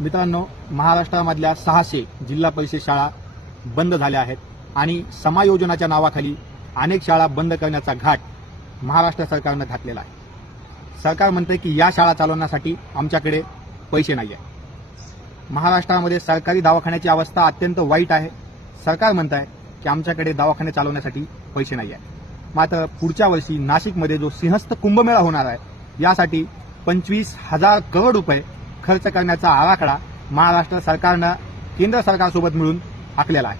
मित्रांनो, महाराष्ट्रामधल्या 600 जिल्हा परिषद शाळा बंद झाल्या आहेत आणि समायोजनाच्या नावाखाली अनेक शाळा बंद करण्याचा घाट महाराष्ट्र सरकारनं घातलेला आहे. सरकार म्हणते की या शाळा चालवण्यासाठी आमच्याकडे पैसे नाही आहे. महाराष्ट्रामध्ये सरकारी दवाखान्याची अवस्था अत्यंत वाईट आहे. सरकार म्हणत आहे की आमच्याकडे दवाखाने चालवण्यासाठी पैसे नाही आहे. मात्र पुढच्या वर्षी नाशिकमध्ये जो सिंहस्थ कुंभमेळा होणार आहे यासाठी 25,000 करोड रुपये खर्च करण्याचा आराखडा महाराष्ट्र सरकारनं केंद्र सरकारसोबत मिळून आखलेला आहे.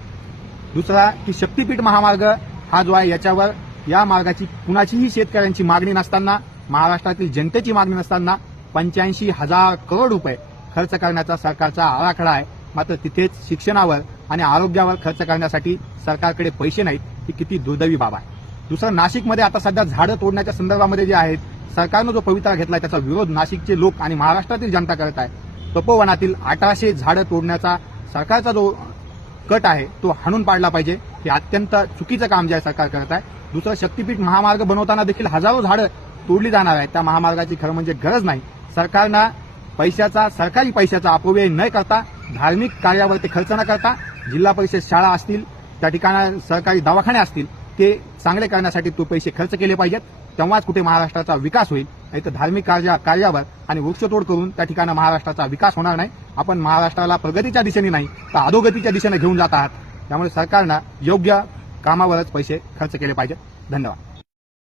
दुसरा की शक्तीपीठ महामार्ग हा जो आहे याच्यावर या मार्गाची कुणाचीही शेतकऱ्यांची मागणी नसताना, महाराष्ट्रातील जनतेची मागणी नसताना 85,000 करोड रुपये खर्च करण्याचा सरकारचा आराखडा आहे. मात्र तिथेच शिक्षणावर आणि आरोग्यावर खर्च करण्यासाठी सरकारकडे पैसे नाहीत. ही किती दुर्दैवी बाब आहे. दुसरं, नाशिकमध्ये आता सध्या झाडं तोडण्याच्या संदर्भामध्ये जे आहेत सरकारनं जो पवित्रा घेतलाय त्याचा विरोध नाशिकचे लोक आणि महाराष्ट्रातील जनता करत आहे. तपोवनातील 1800 झाडं तोडण्याचा सरकारचा जो कट आहे तो हाणून पाडला पाहिजे. हे अत्यंत चुकीचं काम जे आहे सरकार करत आहे. दुसरं, शक्तीपीठ महामार्ग बनवताना देखील हजारो झाडं तोडली जाणार आहेत. त्या महामार्गाची खरं म्हणजे गरज नाही. सरकारनं सरकारी पैशाचा अपव्यय न करता, धार्मिक कार्यावर ते खर्च न करता, जिल्हा परिषद शाळा असतील, त्या ठिकाणी सरकारी दवाखाने असतील, ते चांगले करण्यासाठी तो पैसे खर्च केले पाहिजेत. तेव्हाच कुठे महाराष्ट्राचा विकास होईल. नाही तर धार्मिक कार्यावर आणि वृक्षतोड करून त्या ठिकाणी महाराष्ट्राचा विकास होणार नाही. आपण महाराष्ट्राला प्रगतीच्या दिशेने नाही तर अधोगतीच्या दिशेने घेऊन जात आहात. त्यामुळे सरकारनं योग्य कामावरच पैसे खर्च केले पाहिजेत. धन्यवाद.